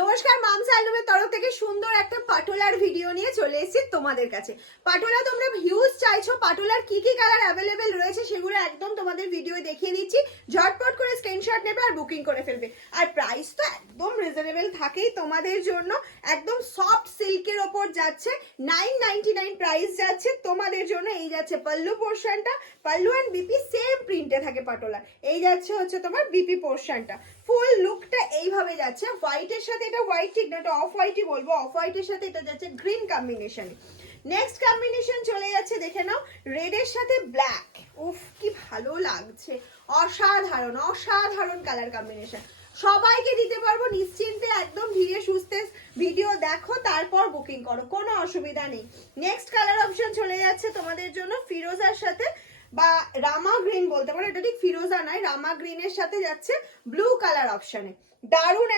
নমস্কার, মামস অ্যালবামের তরফ থেকে সুন্দর একটা পাটোলার ভিডিও নিয়ে চলে এসেছি তোমাদের কাছে। পাটোলা তোমরা ভিউজ চাইছো, পাটোলার কি কি কালার অ্যাভেলেবেল রয়েছে সেগুলো একদম তোমাদের ভিডিও দেখিয়ে দিচ্ছি। ঝটপট করে স্ক্রিনশট নেবে আর বুকিং করে ফেলবে। আর প্রাইস তো একদম রিজনেবল থাকেই তোমাদের জন্য। একদম সফট সিল্কের ওপর যাচ্ছে, 999 প্রাইস যাচ্ছে তোমাদের জন্য। এই যাচ্ছে পাল্লু পোর্শনটা, পাল্লু অ্যান্ড বিপি সেম প্রিন্টে থাকে পাটোলা। এই যাচ্ছে হচ্ছে তোমার বিপি পোর্শনটা। ফুল লুকটা এইভাবে যাচ্ছে, হোয়াইটের সাথে, এটা হোয়াইট ঠিক না, এটা অফ হোয়াইটই বলবো, অফ হোয়াইটের সাথে এটা যাচ্ছে গ্রিন কম্বিনেশনে। নেক্সট কম্বিনেশন চলে যাচ্ছে, দেখে নাও, রেডের সাথে ব্ল্যাক। উফ কি ভালো লাগছে, অসাধারণ অসাধারণ কালার কম্বিনেশন। সবাইকে দিতে পারবো নিশ্চিন্তে, একদম ধীরে সুস্থে ভিডিও দেখো তারপর বুকিং করো, কোনো অসুবিধা নেই। নেক্সট কালার অপশন চলে যাচ্ছে তোমাদের জন্য ফিরোজার সাথে বা রামা গ্রিন বলতে পারো, এটা ঠিক ফিরোজা নয়, রামা গ্রিনের সাথে যাচ্ছে ব্লু কালার অপশনে। দারুণ